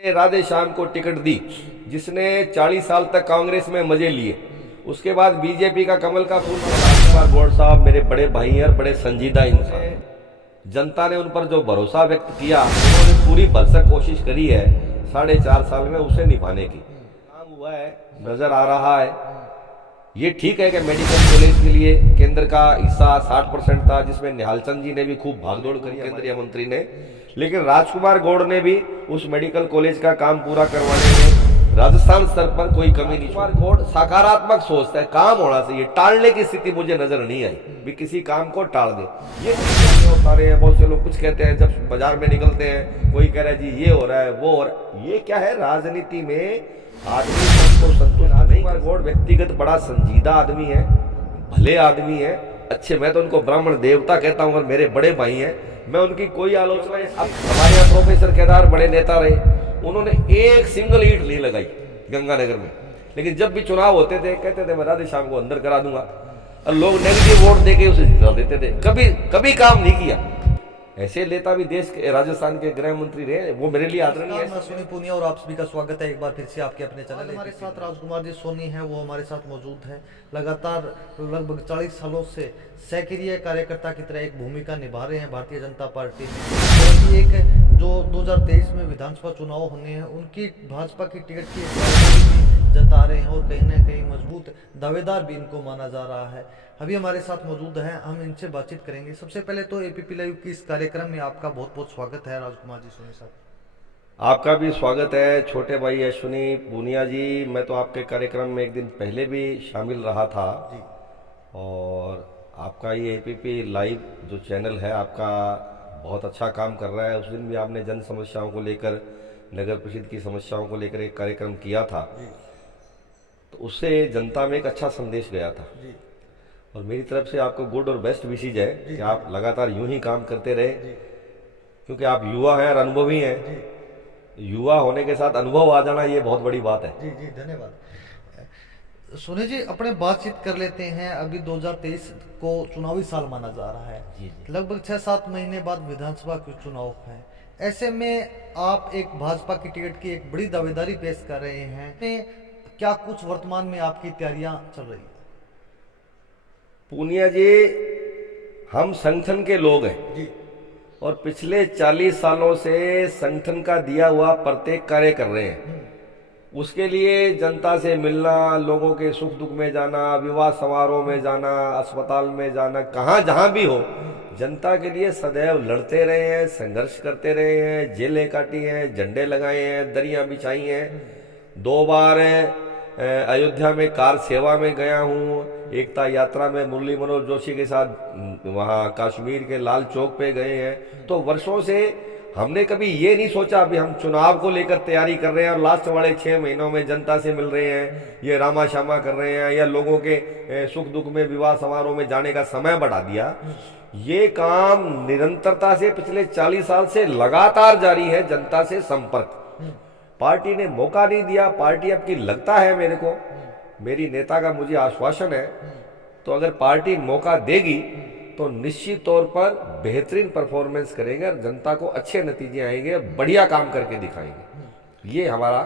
राधे श्याम को टिकट दी, जिसने 40 साल तक कांग्रेस में मजे लिए, उसके बाद बीजेपी का कमल का फूल। राजकुमार गौड़ साहब मेरे बड़े भाई हैं और बड़े संजीदा इंसान। जनता ने उन पर जो भरोसा व्यक्त किया, उन्होंने पूरी भरसक कोशिश करी है 4.5 साल में उसे निभाने की। काम हुआ है, नजर आ रहा है। ये ठीक है कि मेडिकल कॉलेज के लिए केंद्र का हिस्सा 60% था, जिसमें निहाल चंद जी ने भी खूब भागदौड़ करी, केंद्रीय मंत्री ने, लेकिन राजकुमार गौड़ ने भी उस मेडिकल कॉलेज का काम पूरा करवाने में राजस्थान स्तर पर कोई कमी नहीं। राजकुमार गौड़ सकारात्मक सोचता है, काम होना चाहिए, टालने की स्थिति मुझे नजर नहीं आई भी किसी काम को टाल दे। ये होता रहे हैं, बहुत से लोग कुछ कहते हैं, जब बाजार में निकलते हैं कोई कह रहा है जी ये हो रहा है वो हो रहा है। ये क्या है, राजनीति में आदमी सबको संतुष्ट नहीं। गौड़ व्यक्तिगत बड़ा संजीदा आदमी है, भले आदमी है, अच्छे। मैं तो उनको ब्राह्मण देवता कहता हूँ और मेरे बड़े भाई हैं, मैं उनकी कोई आलोचना नहीं। अब हमारे यहाँ प्रोफेसर केदार बड़े नेता रहे, उन्होंने एक सिंगल ईंट नहीं लगाई गंगानगर में, लेकिन जब भी चुनाव होते थे कहते थे मैं राधे श्याम को अंदर करा दूंगा, और लोग नेगेटिव वोट देके उसे जिता देते थे। कभी कभी काम नहीं किया। ऐसे नेता भी देश के, राजस्थान के गृह मंत्री रहे, वो मेरे लिए आदरणीय है। मैं सुनील पूनिया और आप सभी का स्वागत है एक बार फिर से आपके अपने चैनल। हमारे साथ राजकुमार जी सोनी हैं, वो हमारे साथ मौजूद हैं। लगातार लगभग 40 सालों से सक्रिय कार्यकर्ता की तरह एक भूमिका निभा रहे हैं भारतीय जनता पार्टी में। एक जो 2023 में विधानसभा चुनाव होने हैं, उनकी भाजपा की टिकट की जता रहे हैं और कहीं ना कहीं मजबूत दावेदार भी इनको माना जा रहा है। अभी हमारे साथ मौजूद हैं, हम इनसे बातचीत करेंगे। सबसे पहले तो एपीपी लाइव की इस कार्यक्रम में आपका बहुत बहुत स्वागत है राजकुमार जी सोनी साहब। आपका भी स्वागत है छोटे भाई अश्विनी पूनिया जी। मैं तो आपके कार्यक्रम में एक दिन पहले भी शामिल रहा था जी। और आपका ये एपीपी लाइव जो चैनल है आपका बहुत अच्छा काम कर रहा है। उस दिन भी आपने जन समस्याओं को लेकर, नगर परिषद की समस्याओं को लेकर एक कार्यक्रम किया था जी। तो उससे जनता में एक अच्छा संदेश गया था जी। और मेरी तरफ से आपको गुड और बेस्ट विशेज है कि आप लगातार यूं ही काम करते रहे, क्योंकि आप युवा हैं और अनुभवी हैं। युवा होने के साथ अनुभव आ जाना ये बहुत बड़ी बात है। जी जी धन्यवाद। सोनी जी, अपने बातचीत कर लेते हैं। अभी 2023 को चुनावी साल माना जा रहा है, लगभग 6-7 महीने बाद विधानसभा के चुनाव है। ऐसे में आप एक भाजपा की टिकट की एक बड़ी दावेदारी पेश कर रहे हैं, क्या कुछ वर्तमान में आपकी तैयारियां चल रही है? पूनिया जी, हम संगठन के लोग हैं जी। और पिछले 40 सालों से संगठन का दिया हुआ प्रत्येक कार्य कर रहे हैं। उसके लिए जनता से मिलना, लोगों के सुख दुख में जाना, विवाह समारोह में जाना, अस्पताल में जाना, कहाँ जहाँ भी हो, जनता के लिए सदैव लड़ते रहे हैं, संघर्ष करते रहे हैं, जेलें काटी हैं, झंडे लगाए हैं, दरियां बिछाई हैं। 2 बार अयोध्या में कार सेवा में गया हूँ, एकता यात्रा में मुरली मनोहर जोशी के साथ वहाँ कश्मीर के लाल चौक पे गए हैं। तो वर्षों से हमने कभी ये नहीं सोचा अभी हम चुनाव को लेकर तैयारी कर रहे हैं और लास्ट वाले 6 महीनों में जनता से मिल रहे हैं, ये रामा श्यामा कर रहे हैं या लोगों के सुख दुख में, विवाह समारोह में जाने का समय बढ़ा दिया। ये काम निरंतरता से पिछले 40 साल से लगातार जारी है। जनता से संपर्क, पार्टी ने मौका नहीं दिया। पार्टी अब की लगता है मेरे को, मेरी नेता का मुझे आश्वासन है, तो अगर पार्टी मौका देगी तो निश्चित तौर पर बेहतरीन परफॉर्मेंस करेंगे और जनता को अच्छे नतीजे आएंगे, बढ़िया काम करके दिखाएंगे। ये हमारा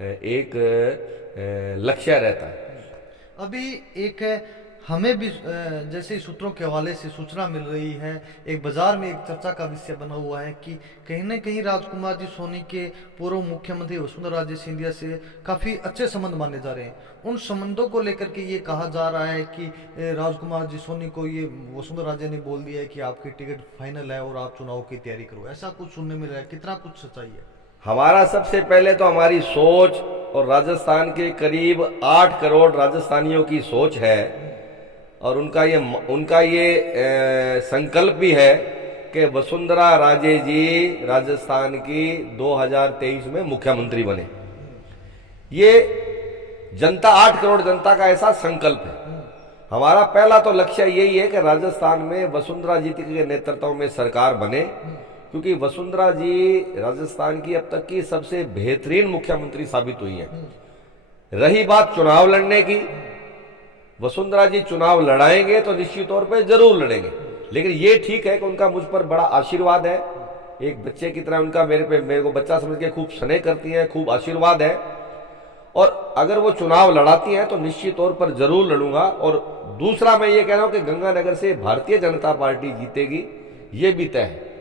एक लक्ष्य रहता है। अभी एक हमें भी जैसे सूत्रों के हवाले से सूचना मिल रही है, एक बाजार में एक चर्चा का विषय बना हुआ है कि कहीं ना कहीं राजकुमार जी सोनी के पूर्व मुख्यमंत्री वसुंधरा राजे सिंधिया से काफ़ी अच्छे संबंध माने जा रहे हैं। उन संबंधों को लेकर के ये कहा जा रहा है कि राजकुमार जी सोनी को ये वसुंधरा राजे ने बोल दिया है कि आपकी टिकट फाइनल है और आप चुनाव की तैयारी करो। ऐसा कुछ सुनने मिल रहा है, कितना कुछ सच्चाई है? हमारा सबसे पहले तो हमारी सोच और राजस्थान के करीब 8 करोड़ राजस्थानियों की सोच है और उनका ये संकल्प भी है कि वसुंधरा राजे जी राजस्थान की 2023 में मुख्यमंत्री बने। ये जनता, 8 करोड़ जनता का ऐसा संकल्प है। हमारा पहला तो लक्ष्य यही है कि राजस्थान में वसुंधरा जी के नेतृत्व में सरकार बने, क्योंकि वसुंधरा जी राजस्थान की अब तक की सबसे बेहतरीन मुख्यमंत्री साबित हुई है। रही बात चुनाव लड़ने की, वसुंधरा जी चुनाव लड़ाएंगे तो निश्चित तौर पे जरूर लड़ेंगे, लेकिन ये ठीक है कि उनका मुझ पर बड़ा आशीर्वाद है एक बच्चे की तरह उनका मेरे को बच्चा समझ के खूब स्नेह करती हैं, खूब आशीर्वाद है। और अगर वो चुनाव लड़ाती हैं तो निश्चित तौर पर जरूर लड़ूंगा। और दूसरा मैं ये कह रहा हूं कि गंगानगर से भारतीय जनता पार्टी जीतेगी, ये भी तय है।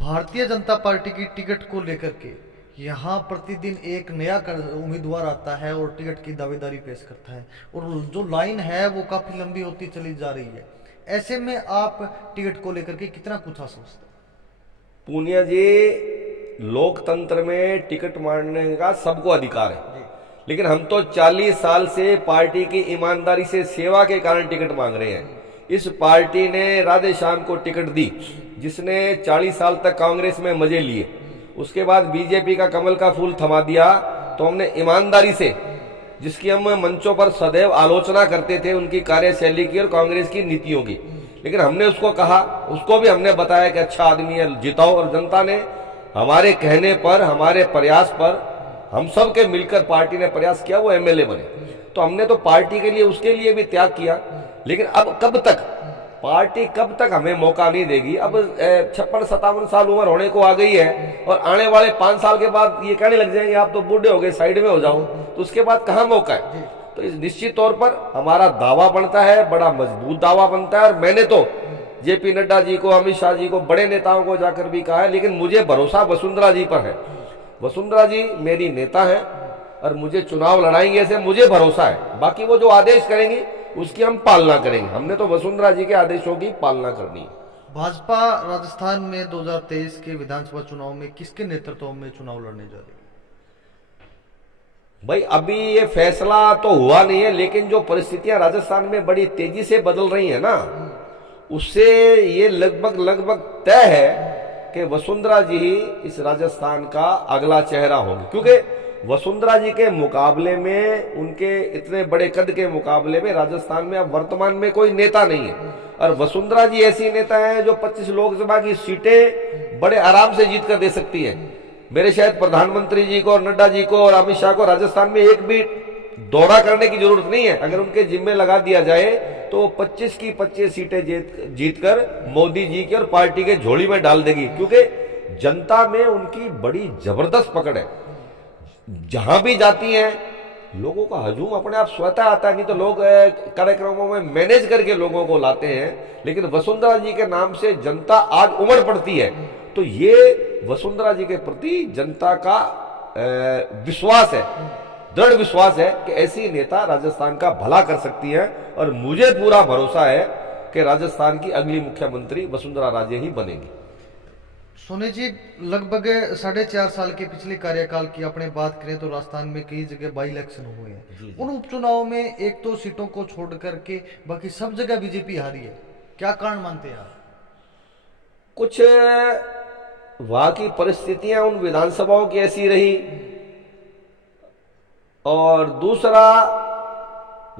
भारतीय जनता पार्टी की टिकट को लेकर के यहाँ प्रतिदिन एक नया उम्मीदवार आता है और टिकट की दावेदारी पेश करता है, और जो लाइन है वो काफी लंबी होती चली जा रही है। ऐसे में आप टिकट को लेकर के कितना कुछ सोचते हैं? पूनिया जी, लोकतंत्र में टिकट मांगने का सबको अधिकार है, लेकिन हम तो 40 साल से पार्टी की ईमानदारी से सेवा के कारण टिकट मांग रहे हैं। इस पार्टी ने राधे श्याम को टिकट दी, जिसने 40 साल तक कांग्रेस में मजे लिए, उसके बाद बीजेपी का कमल का फूल थमा दिया। तो हमने ईमानदारी से, जिसकी हम मंचों पर सदैव आलोचना करते थे उनकी कार्यशैली की और कांग्रेस की नीतियों की, लेकिन हमने उसको कहा, उसको भी हमने बताया कि अच्छा आदमी है, जिताओ। और जनता ने हमारे कहने पर, हमारे प्रयास पर, हम सब के मिलकर पार्टी ने प्रयास किया, वो एमएलए बने। तो हमने तो पार्टी के लिए, उसके लिए भी त्याग किया। लेकिन अब कब तक पार्टी, कब तक हमें मौका नहीं देगी? अब 56-57 साल उम्र होने को आ गई है, और आने वाले 5 साल के बाद ये कहने लग जाएंगे आप तो बूढ़े हो गए, साइड में हो जाओ, तो उसके बाद कहाँ मौका है? तो इस निश्चित तौर पर हमारा दावा बनता है, बड़ा मजबूत दावा बनता है। और मैंने तो जेपी नड्डा जी को, अमित शाह जी को, बड़े नेताओं को जाकर भी कहा है, लेकिन मुझे भरोसा वसुंधरा जी पर है। वसुंधरा जी मेरी नेता है और मुझे चुनाव लड़ाएंगे, ऐसे मुझे भरोसा है। बाकी वो जो आदेश करेंगी उसकी हम पालना करेंगे। हमने तो वसुंधरा जी के आदेशों की पालना करनी है। भाजपा राजस्थान में 2023 के विधानसभा चुनाव में किसके नेतृत्व में चुनाव लड़ने जा रही है? भाई अभी ये फैसला तो हुआ नहीं है, लेकिन जो परिस्थितियां राजस्थान में बड़ी तेजी से बदल रही है ना, उससे ये लगभग तय है कि वसुंधरा जी ही इस राजस्थान का अगला चेहरा होंगे। क्योंकि वसुंधरा जी के मुकाबले में, उनके इतने बड़े कद के मुकाबले में राजस्थान में अब वर्तमान में कोई नेता नहीं है। और वसुंधरा जी ऐसी नेता है जो 25 लोकसभा की सीटें बड़े आराम से जीत कर दे सकती है। मेरे शायद प्रधानमंत्री जी को और नड्डा जी को और अमित शाह को राजस्थान में एक भी दौरा करने की जरूरत नहीं है। अगर उनके जिम्मे लगा दिया जाए तो 25 की 25 सीटें जीतकर मोदी जी की और पार्टी के झोली में डाल देगी। क्योंकि जनता में उनकी बड़ी जबरदस्त पकड़ है, जहां भी जाती हैं लोगों का हजूम अपने आप स्वतः आता है। नहीं तो लोग कार्यक्रमों में मैनेज करके लोगों को लाते हैं, लेकिन वसुंधरा जी के नाम से जनता आज उमड़ पड़ती है। तो ये वसुंधरा जी के प्रति जनता का विश्वास है, दृढ़ विश्वास है कि ऐसी नेता राजस्थान का भला कर सकती है। और मुझे पूरा भरोसा है कि राजस्थान की अगली मुख्यमंत्री वसुंधरा राजे ही बनेगी। सोनी जी, लगभग 4.5 साल के पिछले कार्यकाल की अपने बात करें तो राजस्थान में कई जगह बाई इलेक्शन हुए हैं। उन उपचुनाव में एक तो सीटों को छोड़ करके बाकी सब जगह बीजेपी हारी है, क्या कारण मानते हैं आप? कुछ वहां की परिस्थितियां उन विधानसभाओं की ऐसी रही, और दूसरा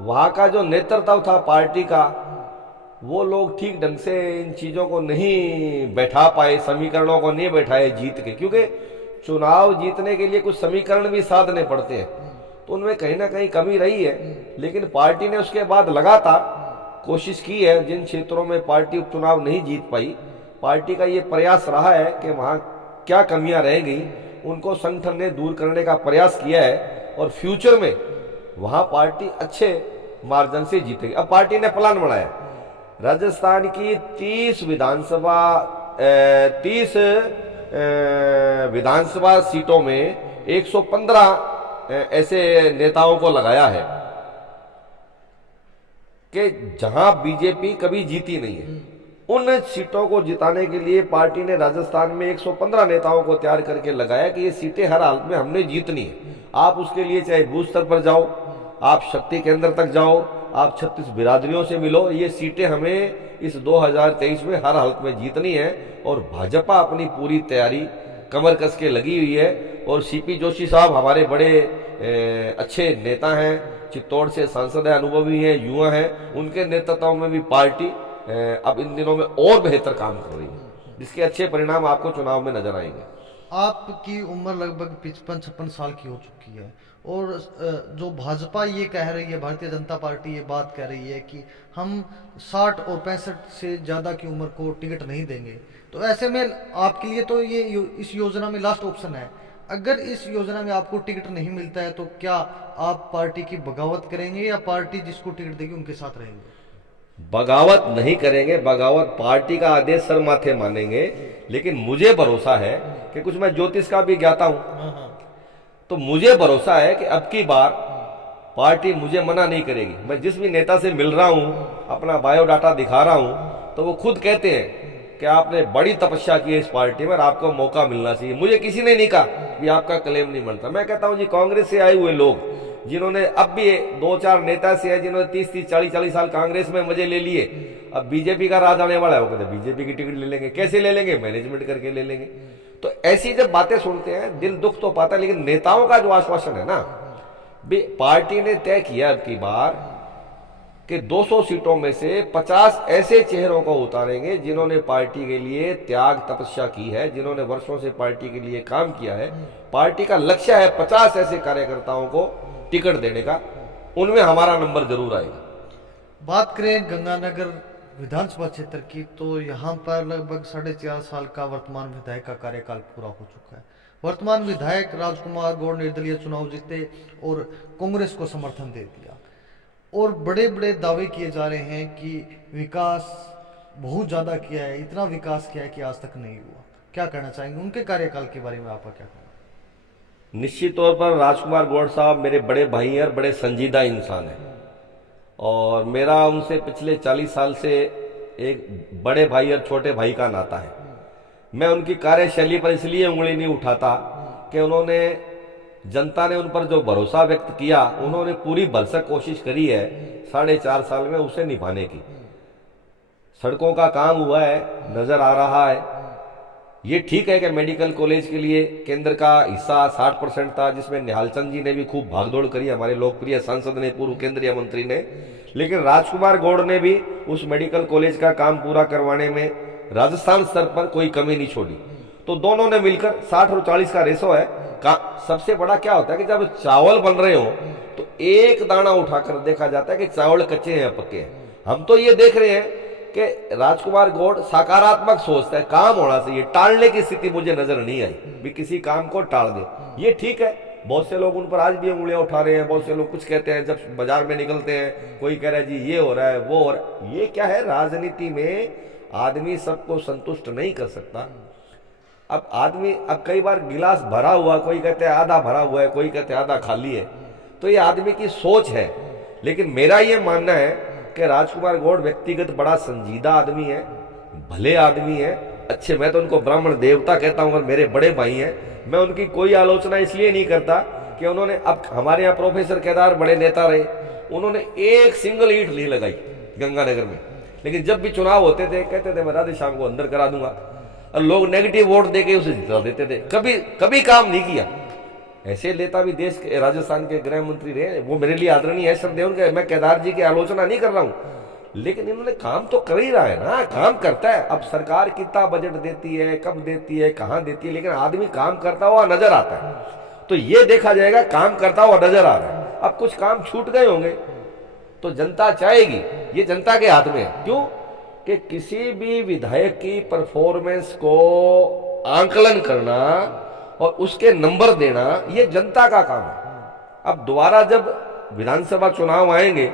वहां का जो नेतृत्व था पार्टी का, वो लोग ठीक ढंग से इन चीजों को नहीं बैठा पाए, समीकरणों को नहीं बैठाए जीत के। क्योंकि चुनाव जीतने के लिए कुछ समीकरण भी साधने पड़ते हैं, तो उनमें कहीं ना कहीं कमी रही है। लेकिन पार्टी ने उसके बाद लगातार कोशिश की है। जिन क्षेत्रों में पार्टी उपचुनाव नहीं जीत पाई, पार्टी का ये प्रयास रहा है कि वहां क्या कमियां रह गई उनको संगठन ने दूर करने का प्रयास किया है, और फ्यूचर में वहां पार्टी अच्छे मार्जिन से जीतेगी। अब पार्टी ने प्लान बनाया, राजस्थान की 30 विधानसभा सीटों में 115 ऐसे नेताओं को लगाया है कि जहां बीजेपी कभी जीती नहीं है। उन सीटों को जिताने के लिए पार्टी ने राजस्थान में 115 नेताओं को तैयार करके लगाया कि ये सीटें हर हालत में हमने जीतनी है। आप उसके लिए चाहे बूथ स्तर पर जाओ, आप शक्ति केंद्र तक जाओ, आप 36 बिरादरियों से मिलो, ये सीटें हमें इस 2023 में हर हालत में जीतनी है। और भाजपा अपनी पूरी तैयारी कमर कस के लगी हुई है। और सीपी जोशी साहब हमारे बड़े अच्छे नेता हैं, चित्तौड़ से सांसद है, अनुभवी हैं, युवा हैं, उनके नेतृत्व में भी पार्टी अब इन दिनों में और बेहतर काम कर रही है, जिसके अच्छे परिणाम आपको चुनाव में नजर आएंगे। आपकी उम्र लगभग 55-56 साल की हो चुकी है और जो भाजपा ये कह रही है, भारतीय जनता पार्टी ये बात कह रही है कि हम 60 और 65 से ज़्यादा की उम्र को टिकट नहीं देंगे, तो ऐसे में आपके लिए तो ये इस योजना में लास्ट ऑप्शन है। अगर इस योजना में आपको टिकट नहीं मिलता है तो क्या आप पार्टी की बगावत करेंगे या पार्टी जिसको टिकट देगी उनके साथ रहेंगे? बगावत नहीं करेंगे, बगावत पार्टी का आदेश सर माथे मानेंगे। लेकिन मुझे भरोसा है कि कुछ मैं ज्योतिष का भी ज्ञाता हूं, तो मुझे भरोसा है कि अब की बार पार्टी मुझे मना नहीं करेगी। मैं जिस भी नेता से मिल रहा हूं, अपना बायोडाटा दिखा रहा हूं, तो वो खुद कहते हैं कि आपने बड़ी तपस्या की है इस पार्टी में और आपको मौका मिलना चाहिए। मुझे किसी ने नहीं कहा कि आपका क्लेम नहीं बनता। मैं कहता हूं जी, कांग्रेस से आए हुए लोग जिन्होंने, अब भी 2-4 नेता से है जिन्होंने 30-30, 40-40 साल कांग्रेस में मजे ले लिए, अब बीजेपी का राज आने वाला है, वो कहते बीजेपी की टिकट ले लेंगे। कैसे ले लेंगे? मैनेजमेंट करके ले लेंगे। तो ऐसी जब बातें सुनते हैं दिल दुख तो पाता है, लेकिन नेताओं का जो आश्वासन है ना, पार्टी ने तय किया अब की बार कि 200 सीटों में से 50 ऐसे चेहरों को उतारेंगे जिन्होंने पार्टी के लिए त्याग तपस्या की है, जिन्होंने वर्षों से पार्टी के लिए काम किया है। पार्टी का लक्ष्य है 50 ऐसे कार्यकर्ताओं को टिकट देने का, उनमें हमारा नंबर जरूर आएगा। बात करें गंगानगर विधानसभा क्षेत्र की, तो यहाँ पर लगभग 4.5 साल का वर्तमान विधायक का कार्यकाल पूरा हो चुका है। वर्तमान विधायक राजकुमार गौड़ निर्दलीय चुनाव जीते और कांग्रेस को समर्थन दे दिया और बड़े बड़े दावे किए जा रहे हैं कि विकास बहुत ज़्यादा किया है, इतना विकास किया है कि आज तक नहीं हुआ। क्या कहना चाहेंगे उनके कार्यकाल के बारे में, आपका क्या कहना? निश्चित तौर पर राजकुमार गौड़ साहब मेरे बड़े भाई हैं और बड़े संजीदा इंसान हैं, और मेरा उनसे पिछले 40 साल से एक बड़े भाई और छोटे भाई का नाता है। मैं उनकी कार्यशैली पर इसलिए उंगली नहीं उठाता कि उन्होंने, जनता ने उन पर जो भरोसा व्यक्त किया, उन्होंने पूरी भरसक कोशिश करी है 4.5 साल में उसे निभाने की। सड़कों का काम हुआ है, नजर आ रहा है। ये ठीक है कि मेडिकल कॉलेज के लिए केंद्र का हिस्सा 60% था, जिसमें निहाल चंद जी ने भी खूब भागदौड़ करी, हमारे लोकप्रिय सांसद ने, पूर्व केंद्रीय मंत्री ने। लेकिन राजकुमार गौड़ ने भी उस मेडिकल कॉलेज का काम पूरा करवाने में राजस्थान स्तर पर कोई कमी नहीं छोड़ी। तो दोनों ने मिलकर 60 और 40 का रेशो है। सबसे बड़ा क्या होता है कि जब चावल बन रहे हो तो एक दाना उठाकर देखा जाता है कि चावल कच्चे हैं या पक्के हैं। हम तो ये देख रहे हैं कि राजकुमार गौड़ सकारात्मक सोचता है, काम होना चाहिए, टालने की स्थिति मुझे नजर नहीं आई भी किसी काम को टाल दे। ये ठीक है, बहुत से लोग उन पर आज भी उंगलियां उठा रहे हैं, बहुत से लोग कुछ कहते हैं, जब बाजार में निकलते हैं कोई कह रहा है जी ये हो रहा है वो हो रहा है। ये क्या है, राजनीति में आदमी सबको संतुष्ट नहीं कर सकता। अब कई बार गिलास भरा हुआ, कोई कहते हैं आधा भरा हुआ है, कोई कहते हैं आधा खाली है, तो ये आदमी की सोच है। लेकिन मेरा ये मानना है कि राजकुमार गौड़ व्यक्तिगत बड़ा संजीदा आदमी है, भले आदमी है, अच्छे। मैं तो उनको ब्राह्मण देवता कहता हूं और मेरे बड़े भाई हैं। मैं उनकी कोई आलोचना इसलिए नहीं करता कि उन्होंने, अब हमारे यहाँ प्रोफेसर केदार बड़े नेता रहे, उन्होंने एक सिंगल ईंट नहीं लगाई गंगानगर में, लेकिन जब भी चुनाव होते थे कहते थे मैं राधे श्याम को अंदर करा दूंगा, और लोग नेगेटिव वोट देके उसे जिता देते थे। कभी काम नहीं किया। ऐसे नेता भी देश के, राजस्थान के गृह मंत्री रहे, वो मेरे लिए आदरणीय है, श्रद्धेय उनके। मैं केदार जी की आलोचना नहीं कर रहा हूं, लेकिन इन्होंने काम तो कर ही रहा है ना, काम करता है। अब सरकार कितना बजट देती है, कब देती है, कहां देती है, लेकिन आदमी काम करता हुआ नजर आता है। तो ये देखा जाएगा काम करता हुआ नजर आ रहा है। अब कुछ काम छूट गए होंगे तो जनता चाहेगी, ये जनता के हाथ में है। क्यों कि किसी भी विधायक की परफॉर्मेंस को आंकलन करना और उसके नंबर देना, ये जनता का काम है। अब दोबारा जब विधानसभा चुनाव आएंगे,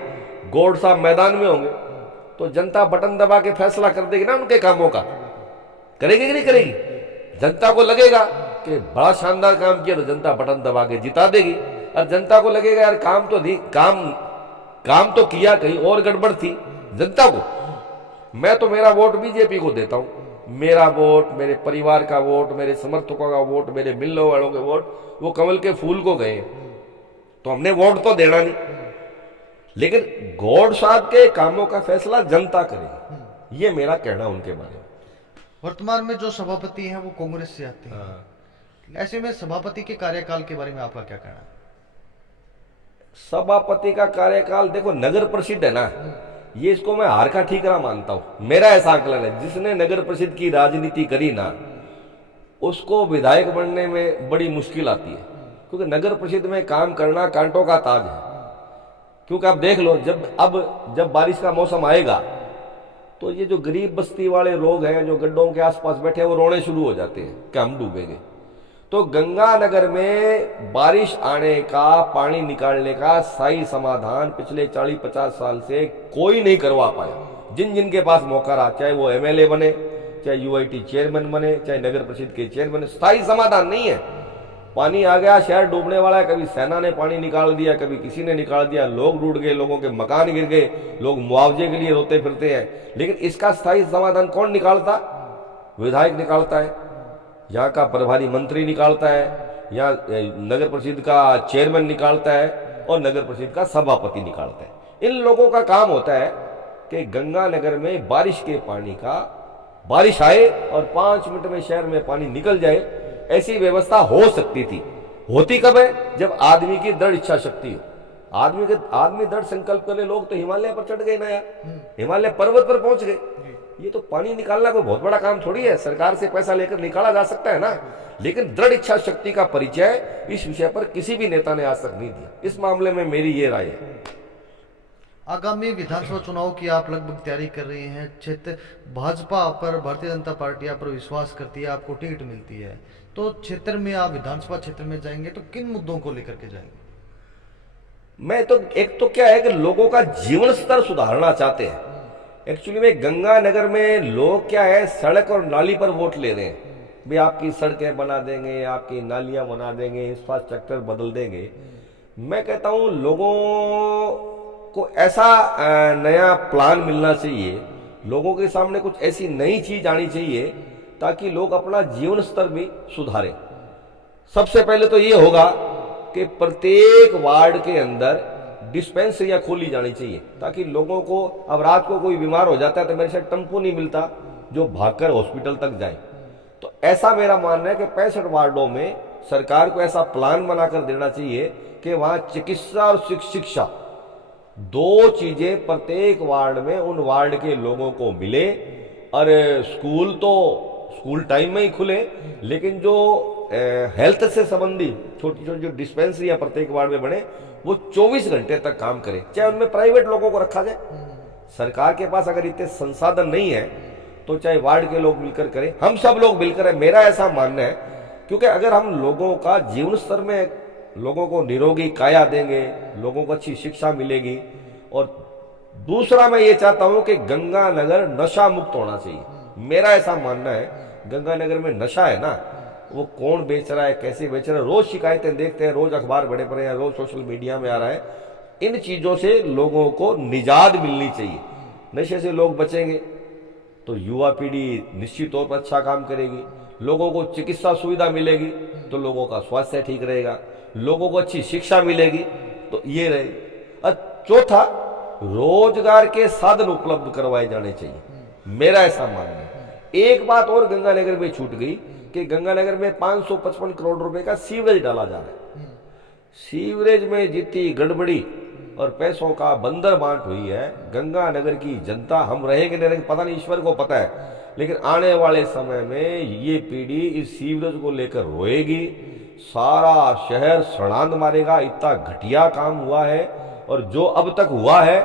गौड़ साहब मैदान में होंगे, तो जनता बटन दबा के फैसला कर देगी ना उनके कामों का। करेगी कि नहीं करेगी? जनता को लगेगा कि बड़ा शानदार काम किया तो जनता बटन दबा के जिता देगी, और जनता को लगेगा यार काम तो नहीं, काम तो किया, कहीं और गड़बड़ थी। जनता को, मैं तो मेरा वोट बीजेपी को देता हूं। मेरा वोट, मेरे परिवार का वोट, मेरे समर्थकों का वोट, मेरे मिलने वालों के वोट, वो कमल के फूल को गए, तो हमने वोट तो देना नहीं। लेकिन गौड़ साहब के कामों का फैसला जनता करेगी, ये मेरा कहना उनके बारे में। वर्तमान में जो सभापति हैं वो कांग्रेस से आते हैं, ऐसे में सभापति के कार्यकाल के बारे में आपका क्या कहना है? सभापति का कार्यकाल देखो, नगर परिषद है ना, ये इसको मैं हार का ठीकरा मानता हूं। मेरा ऐसा आकलन है, जिसने नगर परिषद की राजनीति करी ना, उसको विधायक बनने में बड़ी मुश्किल आती है, क्योंकि नगर परिषद में काम करना कांटों का ताज है। क्योंकि आप देख लो, जब बारिश का मौसम आएगा तो ये जो गरीब बस्ती वाले लोग हैं जो गड्ढों के आसपास बैठे हैं वो रोने शुरू हो जाते हैं कि हम डूबेंगे। तो गंगानगर में बारिश आने का, पानी निकालने का स्थायी समाधान पिछले 40-50 साल से कोई नहीं करवा पाया। जिन जिन के पास मौका रहा, चाहे वो एमएलए बने, चाहे यूआईटी चेयरमैन बने, चाहे नगर परिषद के चेयरमैन बने, स्थायी समाधान नहीं है। पानी आ गया, शहर डूबने वाला है, कभी सेना ने पानी निकाल दिया, कभी किसी ने निकाल दिया, लोग डूब गए, लोगों के मकान गिर गए, लोग मुआवजे के लिए रोते फिरते हैं। लेकिन इसका स्थायी समाधान कौन निकालता? विधायक निकालता है, यहाँ का प्रभारी मंत्री निकालता है, यहाँ नगर परिषद का चेयरमैन निकालता है और नगर परिषद का सभापति निकालता है। इन लोगों का काम होता है कि गंगानगर में बारिश के पानी का, बारिश आए और 5 मिनट में शहर में पानी निकल जाए, ऐसी व्यवस्था हो सकती थी। होती कब है? जब आदमी की दृढ़ इच्छा शक्ति हो। आदमी दृढ़ संकल्प करे। लोग तो हिमालय पर चढ़ गए ना यार, हिमालय पर्वत पर पहुंच गए। ये तो पानी निकालना कोई बहुत बड़ा काम थोड़ी है, सरकार से पैसा लेकर निकाला जा सकता है ना। लेकिन दृढ़ इच्छा शक्ति का परिचय इस विषय पर किसी भी नेता ने आज तक नहीं दिया। इस मामले में मेरी ये राय है। आगामी विधानसभा चुनाव की आप लगभग तैयारी कर रहे हैं। क्षेत्र भाजपा पर, भारतीय जनता पार्टी आप पर विश्वास करती है, आपको टिकट मिलती है, तो क्षेत्र में आप विधानसभा क्षेत्र में जाएंगे तो किन मुद्दों को लेकर के जाएंगे? मैं तो एक तो क्या है कि लोगों का जीवन स्तर सुधारना चाहते हैं। एक्चुअली में गंगानगर में लोग क्या है, सड़क और नाली पर वोट ले रहे हैं। भाई आपकी सड़कें बना देंगे, आपकी नालियां बना देंगे, इंफ्रास्ट्रक्चर बदल देंगे। मैं कहता हूं लोगों को ऐसा नया प्लान मिलना चाहिए, लोगों के सामने कुछ ऐसी नई चीज आनी चाहिए ताकि लोग अपना जीवन स्तर भी सुधारें। सबसे पहले तो ये होगा कि प्रत्येक वार्ड के अंदर डिस्पेंसरियां खोली जानी चाहिए, ताकि लोगों को, अब रात को कोई बीमार हो जाता है तो मेरे से टेम्पो नहीं मिलता जो भागकर हॉस्पिटल तक जाए। तो ऐसा मेरा मानना है कि 65 वार्डों में सरकार को ऐसा प्लान बनाकर देना चाहिए कि वहां चिकित्सा और शिक्षा, दो चीजें प्रत्येक वार्ड में उन वार्ड के लोगों को मिले। और स्कूल तो स्कूल टाइम में ही खुले, लेकिन जो हेल्थ से संबंधित छोटी छोटी जो डिस्पेंसरियां प्रत्येक वार्ड में बने, वो 24 घंटे तक काम करे, चाहे उनमें प्राइवेट लोगों को रखा जाए। सरकार के पास अगर इतने संसाधन नहीं है तो चाहे वार्ड के लोग मिलकर करें, हम सब लोग मिलकर। मेरा ऐसा मानना है, क्योंकि अगर हम लोगों का जीवन स्तर में, लोगों को निरोगी काया देंगे, लोगों को अच्छी शिक्षा मिलेगी। और दूसरा मैं ये चाहता हूं कि गंगानगर नशा मुक्त होना चाहिए। मेरा ऐसा मानना है, गंगानगर में नशा है ना, वो कौन बेच रहा है, कैसे बेच रहा है, रोज शिकायतें देखते हैं, रोज अखबार बड़े पड़े हैं, रोज सोशल मीडिया में आ रहा है। इन चीजों से लोगों को निजात मिलनी चाहिए। नशे से लोग बचेंगे तो युवा पीढ़ी निश्चित तौर पर अच्छा काम करेगी, लोगों को चिकित्सा सुविधा मिलेगी तो लोगों का स्वास्थ्य ठीक रहेगा, लोगों को अच्छी शिक्षा मिलेगी तो ये रहेगी। और चौथा, रोजगार के साधन उपलब्ध करवाए जाने चाहिए, मेरा ऐसा मानना है। एक बात और गंगानगर में छूट गई कि गंगानगर में 555 करोड़ रुपए का सीवरेज डाला जा रहा है। सीवरेज में जितनी गड़बड़ी और पैसों का बंदर बांट हुई है, गंगानगर की जनता, हम रहेंगे नहीं रहेंगे पता नहीं, ईश्वर को पता है, लेकिन आने वाले समय में ये पीढ़ी इस सीवरेज को लेकर रोएगी। सारा शहर सड़ांध मारेगा, इतना घटिया काम हुआ है। और जो अब तक हुआ है,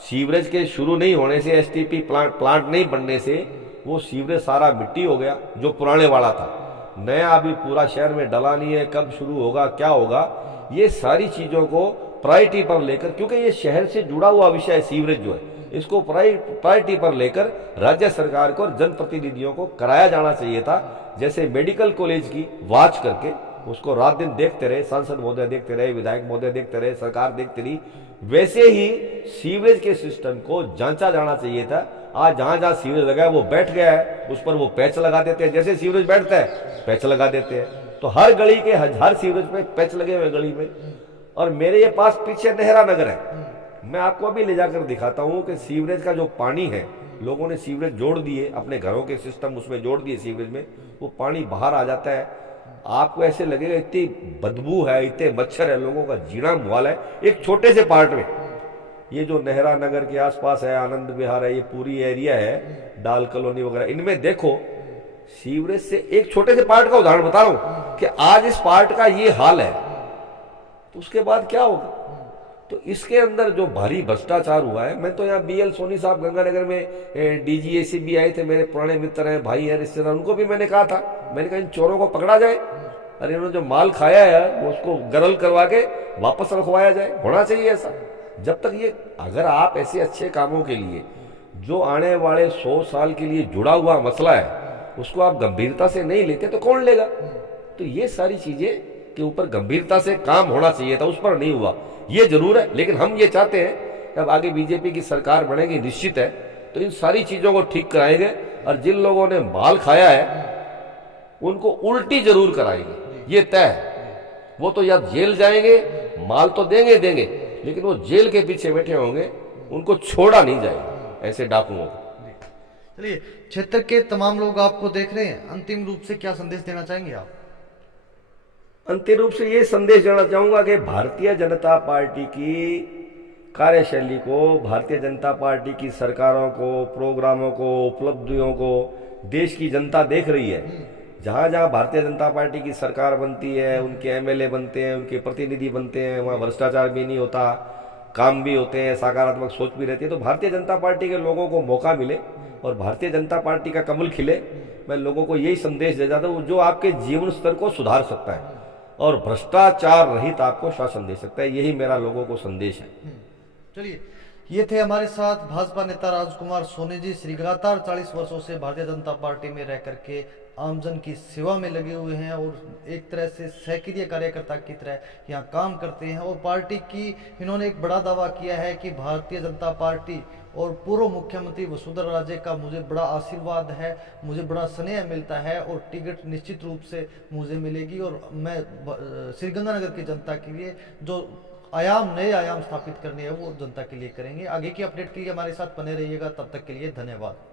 सीवरेज के शुरू नहीं होने से, एसटीपी प्लांट नहीं बनने से, वो सीवरेज सारा मिट्टी हो गया जो पुराने वाला था। नया अभी पूरा शहर में डला नहीं है, कब शुरू होगा, क्या होगा, ये सारी चीजों को प्रायोरिटी पर लेकर, क्योंकि ये शहर से जुड़ा हुआ विषय है, सीवरेज जो है, इसको प्रायोरिटी पर लेकर राज्य सरकार को और जनप्रतिनिधियों को कराया जाना चाहिए था। जैसे मेडिकल कॉलेज की वॉच करके उसको रात दिन देखते रहे, सांसद महोदय देखते रहे, विधायक महोदय देखते रहे, सरकार देखती रही, वैसे ही सीवरेज के सिस्टम को जांचा जाना चाहिए था। आज जहां जहां सीवरेज लगा है वो बैठ गया है, उस पर वो पैच लगा देते हैं, जैसे सीवरेज बैठता है पैच लगा देते हैं। तो हर गली के हर सीवरेज पे पैच लगे हुए गली में। और मेरे ये पास पीछे नेहरा नगर है, मैं आपको अभी ले जाकर दिखाता हूं कि सीवरेज का जो पानी है, लोगों ने सीवरेज जोड़ दिए, अपने घरों के सिस्टम उसमें जोड़ दिए सीवरेज में, वो पानी बाहर आ जाता है। आपको ऐसे लगेगा इतनी बदबू है, इतने मच्छर है, लोगों का जीना मुहाल है। एक छोटे से पार्ट में, ये जो नेहरा नगर के आसपास है, आनंद विहार है, ये पूरी एरिया है, डाल कॉलोनी वगैरह, इनमें देखो सीवरेज से एक छोटे से पार्ट का उदाहरण बता रहा हूं कि आज इस पार्ट का ये हाल है, तो उसके बाद क्या होगा। तो इसके अंदर जो भारी भ्रष्टाचार हुआ है, मैं तो यहाँ BL सोनी साहब गंगानगर में DG ACB आए थे, मेरे पुराने मित्र हैं, भाई हैं, रिश्तेदार, उनको भी मैंने कहा था, मैंने कहा इन चोरों को पकड़ा जाए, अरे इन्होंने जो माल खाया है वो उसको गरल करवा के वापस रखवाया जाए, होना चाहिए ऐसा। जब तक ये, अगर आप ऐसे अच्छे कामों के लिए जो आने वाले 100 साल के लिए जुड़ा हुआ मसला है उसको आप गंभीरता से नहीं लेते तो कौन लेगा। तो ये सारी चीजें के ऊपर गंभीरता से काम होना चाहिए था, उस पर नहीं हुआ, ये जरूर है। लेकिन हम ये चाहते हैं जब आगे बीजेपी की सरकार बनेगी, निश्चित है, तो इन सारी चीजों को ठीक कराएंगे और जिन लोगों ने माल खाया है उनको उल्टी जरूर कराएंगे, ये तय है। वो तो या जेल जाएंगे, माल तो देंगे लेकिन वो जेल के पीछे बैठे होंगे, उनको छोड़ा नहीं जाएगा ऐसे डाकुओं को। चलिए, क्षेत्र के तमाम लोग आपको देख रहे हैं, अंतिम रूप से क्या संदेश देना चाहेंगे आप? अंतिम रूप से ये संदेश देना चाहूंगा कि भारतीय जनता पार्टी की कार्यशैली को, भारतीय जनता पार्टी की सरकारों को, प्रोग्रामों को, उपलब्धियों को देश की जनता देख रही है। जहां जहां भारतीय जनता पार्टी की सरकार बनती है, उनके MLA बनते हैं, उनके प्रतिनिधि बनते हैं, वहां भ्रष्टाचार भी नहीं होता, काम भी होते हैं, सकारात्मक सोच भी रहती है। तो भारतीय जनता पार्टी के लोगों को मौका मिले और भारतीय जनता पार्टी का कमल खिले। मैं लोगों को यही संदेश दे जाता हूँ जो आपके जीवन स्तर को सुधार सकता है और भ्रष्टाचार रहित आपको शासन दे सकता है, यही मेरा लोगों को संदेश है। चलिए, ये थे हमारे साथ भाजपा नेता राजकुमार सोनी जी। श्री लगातार 40 वर्षों से भारतीय जनता पार्टी में रह करके आमजन की सेवा में लगे हुए हैं और एक तरह से सक्रिय कार्यकर्ता की तरह यहाँ काम करते हैं। और पार्टी की इन्होंने एक बड़ा दावा किया है कि भारतीय जनता पार्टी और पूर्व मुख्यमंत्री वसुंधरा राजे का मुझे बड़ा आशीर्वाद है, मुझे बड़ा स्नेह मिलता है और टिकट निश्चित रूप से मुझे मिलेगी और मैं श्रीगंगानगर की जनता के लिए जो नए आयाम स्थापित करने हैं वो जनता के लिए करेंगे। आगे की अपडेट के लिए हमारे साथ बने रहिएगा, तब तक के लिए धन्यवाद।